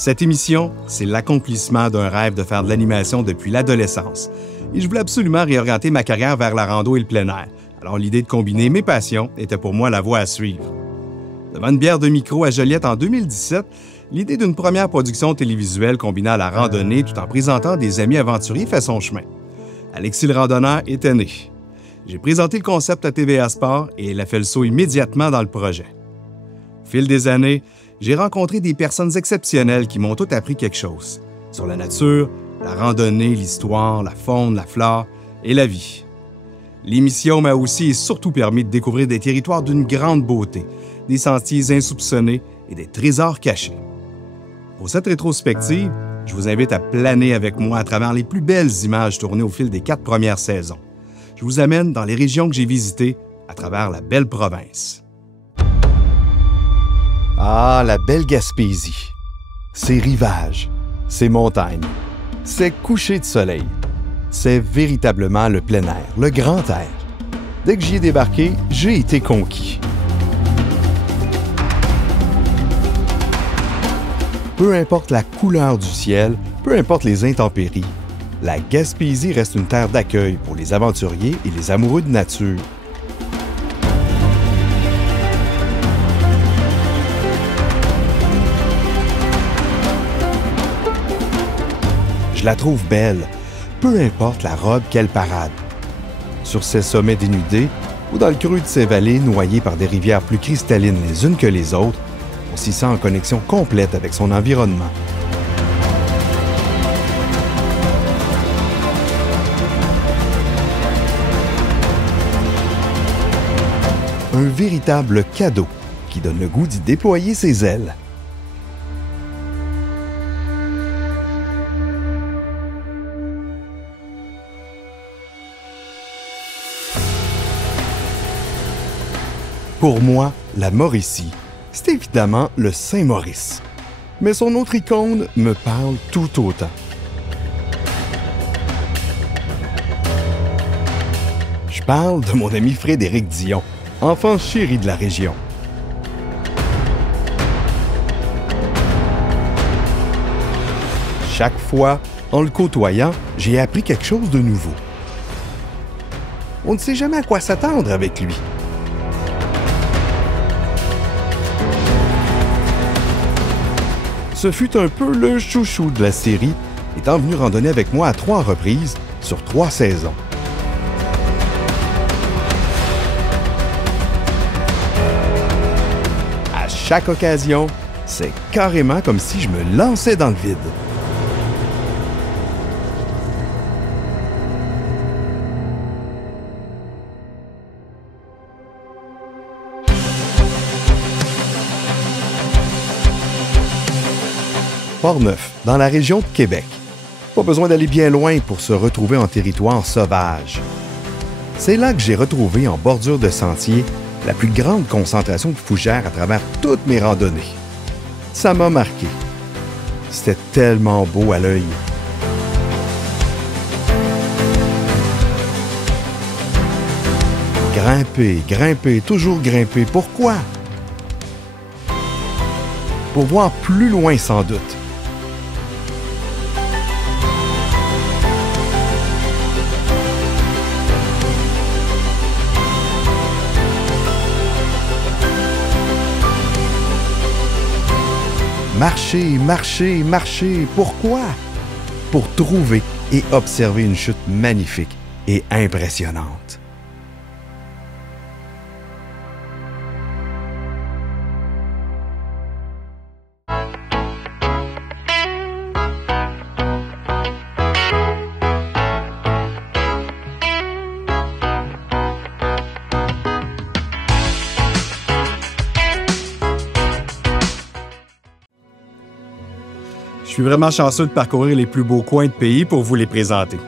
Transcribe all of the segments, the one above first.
Cette émission, c'est l'accomplissement d'un rêve de faire de l'animation depuis l'adolescence. Et je voulais absolument réorienter ma carrière vers la rando et le plein air. Alors l'idée de combiner mes passions était pour moi la voie à suivre. Devant une bière de micro à Joliette en 2017, l'idée d'une première production télévisuelle combinant la randonnée tout en présentant des amis aventuriers fait son chemin. Alexis le randonneur était né. J'ai présenté le concept à TVA Sport et elle a fait le saut immédiatement dans le projet. Au fil des années, j'ai rencontré des personnes exceptionnelles qui m'ont toutes appris quelque chose. Sur la nature, la randonnée, l'histoire, la faune, la flore et la vie. L'émission m'a aussi et surtout permis de découvrir des territoires d'une grande beauté, des sentiers insoupçonnés et des trésors cachés. Pour cette rétrospective, je vous invite à planer avec moi à travers les plus belles images tournées au fil des 4 premières saisons. Je vous amène dans les régions que j'ai visitées à travers la belle province. Ah, la belle Gaspésie. Ses rivages, ses montagnes, ses couchers de soleil. C'est véritablement le plein air, le grand air. Dès que j'y ai débarqué, j'ai été conquis. Peu importe la couleur du ciel, peu importe les intempéries, la Gaspésie reste une terre d'accueil pour les aventuriers et les amoureux de nature. Je la trouve belle, peu importe la robe qu'elle parade. Sur ses sommets dénudés ou dans le creux de ses vallées noyées par des rivières plus cristallines les unes que les autres, on s'y sent en connexion complète avec son environnement. Un véritable cadeau qui donne le goût d'y déployer ses ailes. Pour moi, la Mauricie, c'est évidemment le Saint-Maurice. Mais son autre icône me parle tout autant. Je parle de mon ami Frédéric Dion, enfant chéri de la région. Chaque fois, en le côtoyant, j'ai appris quelque chose de nouveau. On ne sait jamais à quoi s'attendre avec lui. Ce fut un peu le chouchou de la série, étant venu randonner avec moi à 3 reprises sur 3 saisons. À chaque occasion, c'est carrément comme si je me lançais dans le vide. Portneuf, dans la région de Québec. Pas besoin d'aller bien loin pour se retrouver en territoire sauvage. C'est là que j'ai retrouvé en bordure de sentier la plus grande concentration de fougères à travers toutes mes randonnées. Ça m'a marqué. C'était tellement beau à l'œil. Grimper, grimper, toujours grimper. Pourquoi? Pour voir plus loin sans doute. Marcher, marcher, marcher. Pourquoi? Pour trouver et observer une chute magnifique et impressionnante. Je suis vraiment chanceux de parcourir les plus beaux coins de pays pour vous les présenter.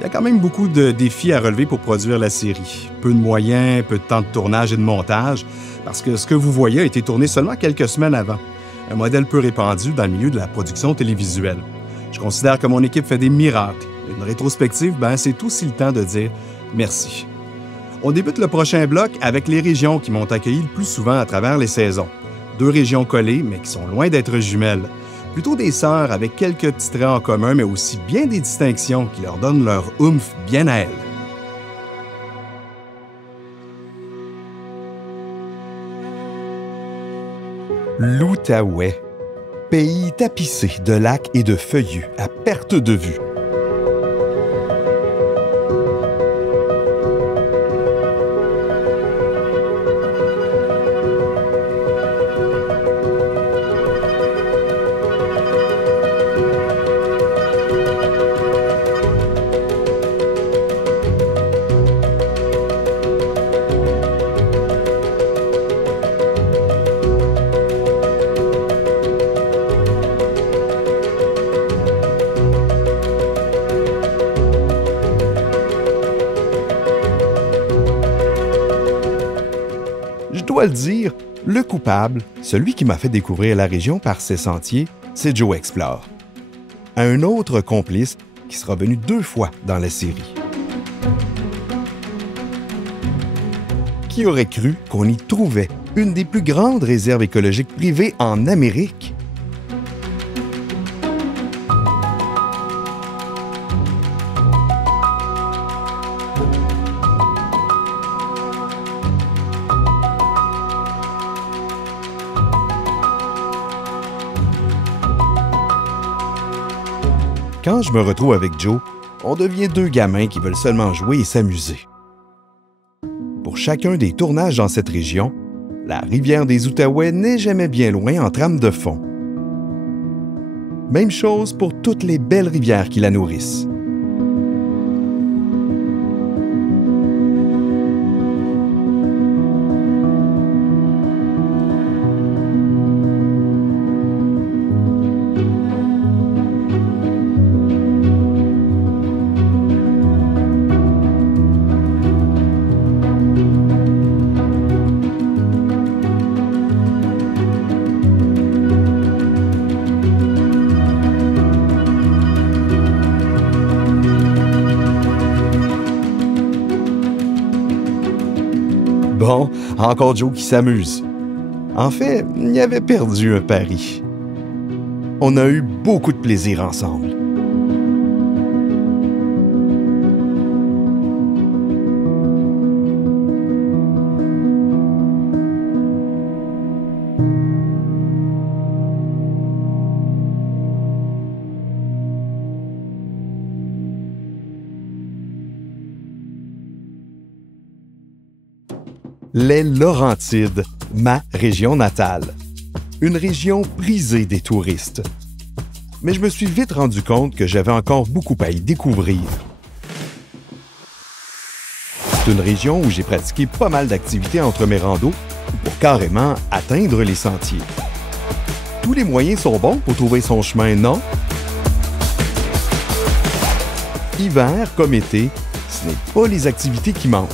Il y a quand même beaucoup de défis à relever pour produire la série. Peu de moyens, peu de temps de tournage et de montage, parce que ce que vous voyez a été tourné seulement quelques semaines avant. Un modèle peu répandu dans le milieu de la production télévisuelle. Je considère que mon équipe fait des miracles. Une rétrospective, c'est aussi le temps de dire merci. On débute le prochain bloc avec les régions qui m'ont accueilli le plus souvent à travers les saisons. 2 régions collées, mais qui sont loin d'être jumelles. Plutôt des sœurs avec quelques petits traits en commun, mais aussi bien des distinctions qui leur donnent leur oomph bien à elles. L'Outaouais, pays tapissé de lacs et de feuillus à perte de vue. Je dois le dire, le coupable, celui qui m'a fait découvrir la région par ses sentiers, c'est Joe Explore. Un autre complice qui sera venu 2 fois dans la série. Qui aurait cru qu'on y trouvait une des plus grandes réserves écologiques privées en Amérique? Quand je me retrouve avec Joe, on devient 2 gamins qui veulent seulement jouer et s'amuser. Pour chacun des tournages dans cette région, la rivière des Outaouais n'est jamais bien loin en trame de fond. Même chose pour toutes les belles rivières qui la nourrissent. Bon, encore Joe qui s'amuse. En fait, il avait perdu un pari. On a eu beaucoup de plaisir ensemble. Les Laurentides, ma région natale. Une région prisée des touristes. Mais je me suis vite rendu compte que j'avais encore beaucoup à y découvrir. C'est une région où j'ai pratiqué pas mal d'activités entre mes randos pour carrément atteindre les sentiers. Tous les moyens sont bons pour trouver son chemin, non? Hiver comme été, ce n'est pas les activités qui manquent.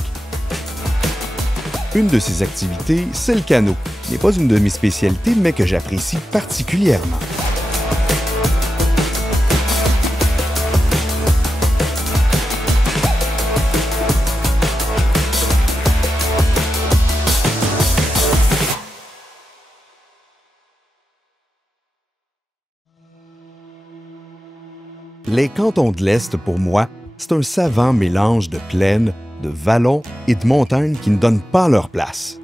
Une de ces activités, c'est le canot, qui n'est pas une de mes spécialités, mais que j'apprécie particulièrement. Les cantons de l'Est, pour moi, c'est un savant mélange de plaines, de vallons et de montagnes qui ne donnent pas leur place.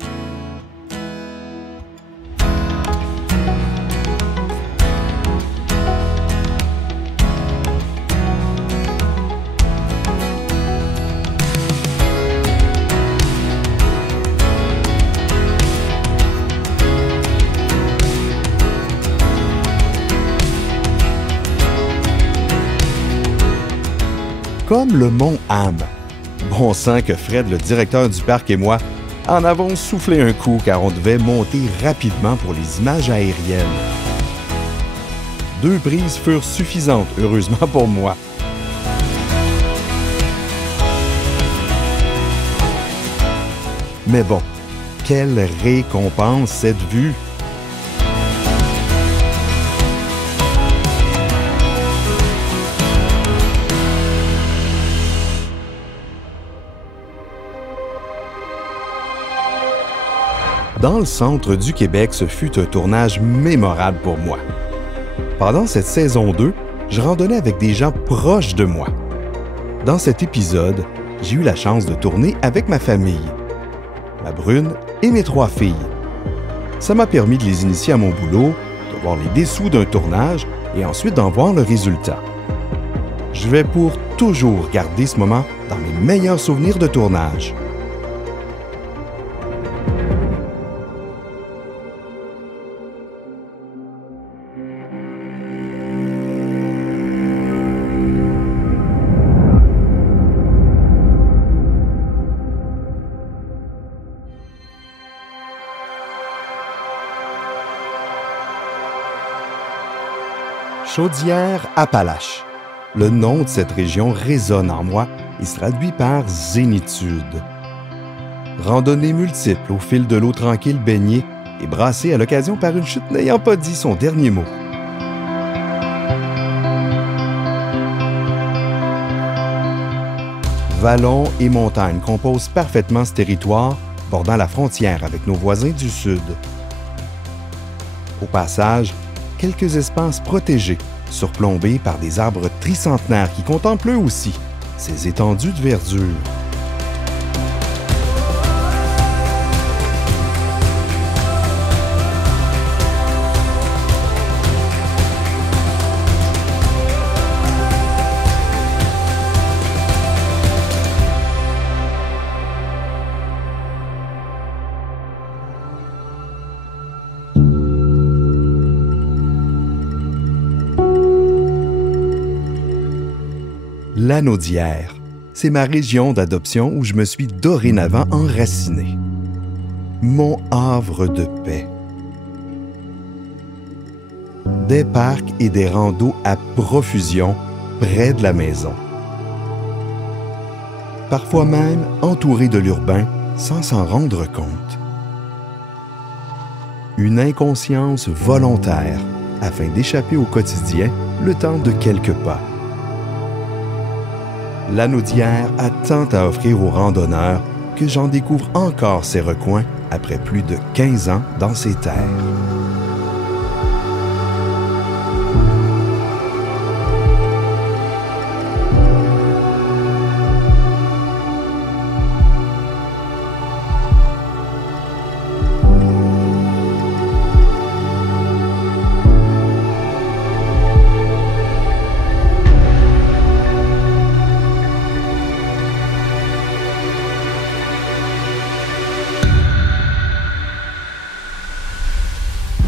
Comme le mont Ham. Bon sang que Fred, le directeur du parc, et moi en avons soufflé un coup car on devait monter rapidement pour les images aériennes. 2 prises furent suffisantes, heureusement pour moi. Mais bon, quelle récompense cette vue! Dans le centre du Québec, ce fut un tournage mémorable pour moi. Pendant cette saison 2, je randonnais avec des gens proches de moi. Dans cet épisode, j'ai eu la chance de tourner avec ma famille, ma brune et mes 3 filles. Ça m'a permis de les initier à mon boulot, de voir les dessous d'un tournage et ensuite d'en voir le résultat. Je vais pour toujours garder ce moment dans mes meilleurs souvenirs de tournage. Chaudière-Appalaches. Le nom de cette région résonne en moi et se traduit par zénitude. Randonnées multiples au fil de l'eau tranquille baignée et brassée à l'occasion par une chute n'ayant pas dit son dernier mot. Vallons et montagnes composent parfaitement ce territoire, bordant la frontière avec nos voisins du sud. Au passage, quelques espaces protégés, surplombés par des arbres tricentenaires qui contemplent eux aussi ces étendues de verdure. Lanaudière, c'est ma région d'adoption où je me suis dorénavant enraciné. Mon havre de paix. Des parcs et des randos à profusion près de la maison. Parfois même entouré de l'urbain sans s'en rendre compte. Une inconscience volontaire afin d'échapper au quotidien le temps de quelques pas. Lanaudière a tant à offrir aux randonneurs que j'en découvre encore ses recoins après plus de 15 ans dans ces terres.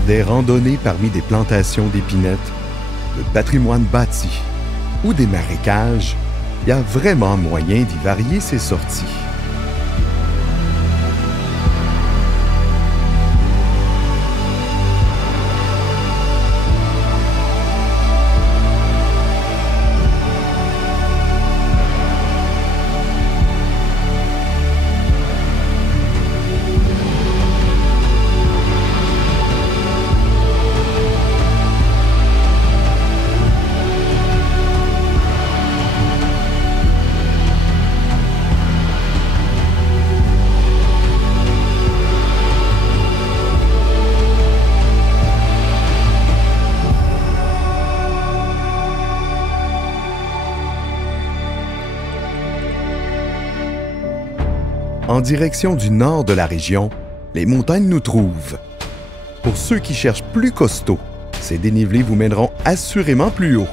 Des randonnées parmi des plantations d'épinettes, de patrimoine bâti ou des marécages, il y a vraiment moyen d'y varier ses sorties. En direction du nord de la région, les montagnes nous trouvent. Pour ceux qui cherchent plus costaud, ces dénivelés vous mèneront assurément plus haut.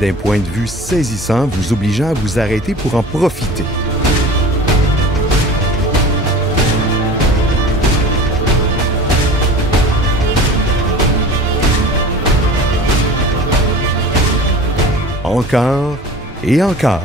D'un point de vue saisissant, vous obligeant à vous arrêter pour en profiter. Encore et encore.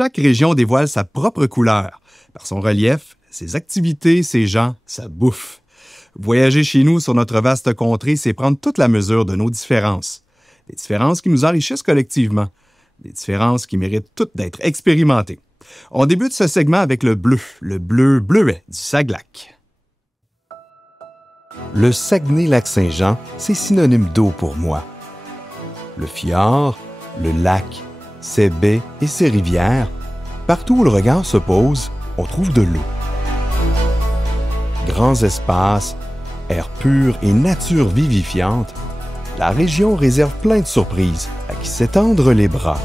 Chaque région dévoile sa propre couleur, par son relief, Ces activités, ces gens, ça bouffe. Voyager chez nous sur notre vaste contrée, c'est prendre toute la mesure de nos différences. Des différences qui nous enrichissent collectivement. Des différences qui méritent toutes d'être expérimentées. On débute ce segment avec le bleu bleuet du Saglac. Le Saguenay-Lac-Saint-Jean, c'est synonyme d'eau pour moi. Le fjord, le lac, ses baies et ses rivières, partout où le regard se pose, on trouve de l'eau. Grands espaces, air pur et nature vivifiante, la région réserve plein de surprises à qui s'étendre les bras.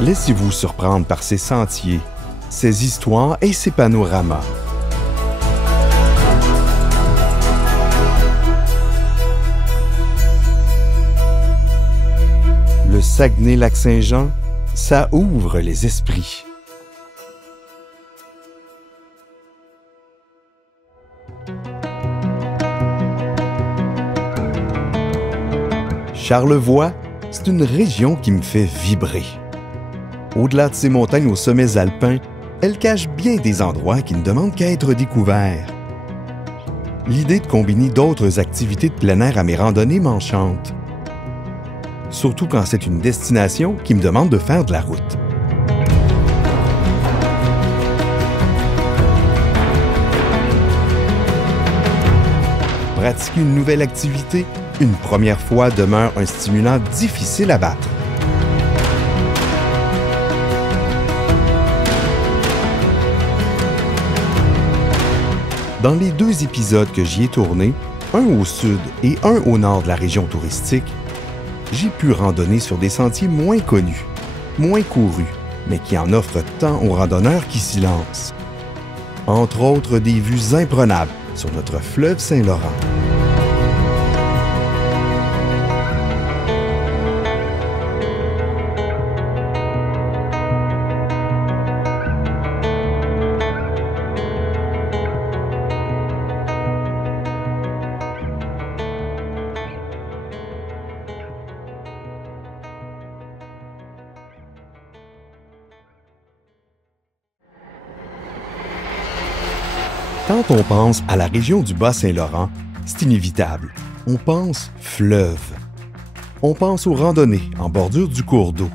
Laissez-vous surprendre par ses sentiers, ses histoires et ses panoramas. Le Saguenay-Lac-Saint-Jean, ça ouvre les esprits. Charlevoix, c'est une région qui me fait vibrer. Au-delà de ces montagnes aux sommets alpins, elle cache bien des endroits qui ne demandent qu'à être découverts. L'idée de combiner d'autres activités de plein air à mes randonnées m'enchante. Surtout quand c'est une destination qui me demande de faire de la route. Pratiquer une nouvelle activité, une première fois demeure un stimulant difficile à battre. Dans les 2 épisodes que j'y ai tournés, un au sud et un au nord de la région touristique, j'ai pu randonner sur des sentiers moins connus, moins courus, mais qui en offrent tant aux randonneurs qui s'y lancent. Entre autres, des vues imprenables sur notre fleuve Saint-Laurent. Quand on pense à la région du Bas-Saint-Laurent, c'est inévitable. On pense fleuve. On pense aux randonnées en bordure du cours d'eau.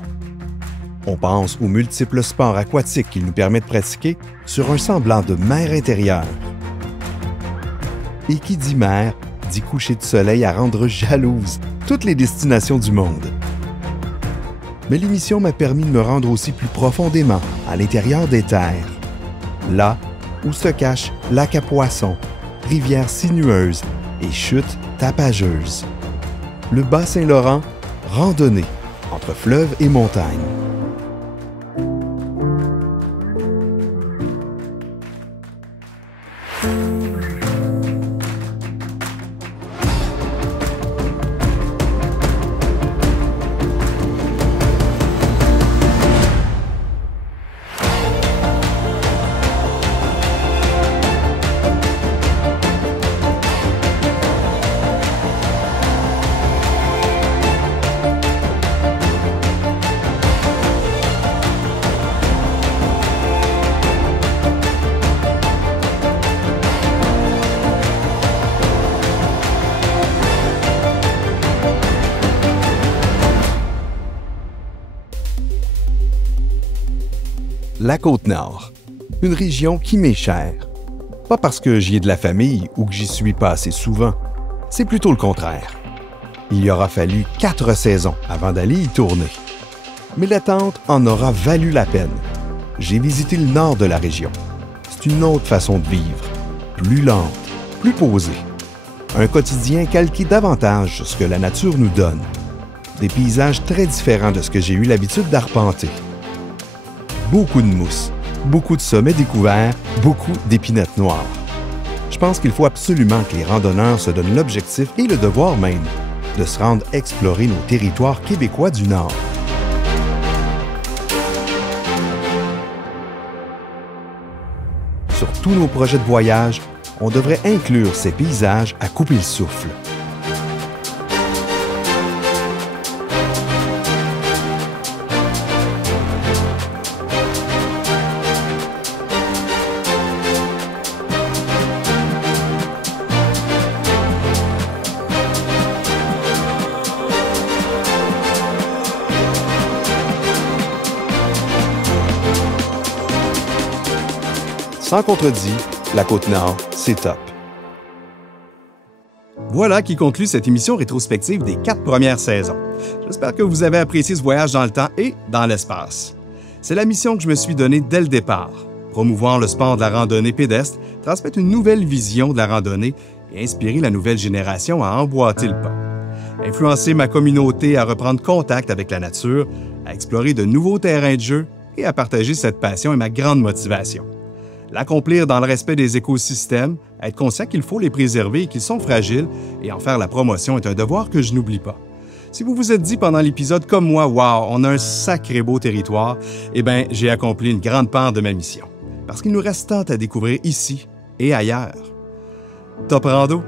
On pense aux multiples sports aquatiques qu'il nous permet de pratiquer sur un semblant de mer intérieure. Et qui dit mer, dit coucher de soleil à rendre jalouses toutes les destinations du monde. Mais l'émission m'a permis de me rendre aussi plus profondément à l'intérieur des terres. Là où se cachent lacs à poissons, rivières sinueuses et chutes tapageuses. Le Bas-Saint-Laurent, randonnée entre fleuve et montagne. La Côte-Nord, une région qui m'est chère. Pas parce que j'y ai de la famille ou que j'y suis pas assez souvent, c'est plutôt le contraire. Il y aura fallu 4 saisons avant d'aller y tourner. Mais l'attente en aura valu la peine. J'ai visité le nord de la région. C'est une autre façon de vivre, plus lente, plus posée. Un quotidien calqué davantage sur ce que la nature nous donne. Des paysages très différents de ce que j'ai eu l'habitude d'arpenter. Beaucoup de mousse, beaucoup de sommets découverts, beaucoup d'épinettes noires. Je pense qu'il faut absolument que les randonneurs se donnent l'objectif et le devoir même de se rendre explorer nos territoires québécois du Nord. Sur tous nos projets de voyage, on devrait inclure ces paysages à couper le souffle. Sans contredit, la Côte-Nord, c'est top. Voilà qui conclut cette émission rétrospective des 4 premières saisons. J'espère que vous avez apprécié ce voyage dans le temps et dans l'espace. C'est la mission que je me suis donnée dès le départ. Promouvoir le sport de la randonnée pédestre, transmettre une nouvelle vision de la randonnée et inspirer la nouvelle génération à emboîter le pas. Influencer ma communauté à reprendre contact avec la nature, à explorer de nouveaux terrains de jeu et à partager cette passion est ma grande motivation. L'accomplir dans le respect des écosystèmes, être conscient qu'il faut les préserver et qu'ils sont fragiles et en faire la promotion est un devoir que je n'oublie pas. Si vous vous êtes dit pendant l'épisode comme moi, « Wow, on a un sacré beau territoire », eh bien, j'ai accompli une grande part de ma mission. Parce qu'il nous reste tant à découvrir ici et ailleurs. Top Rando!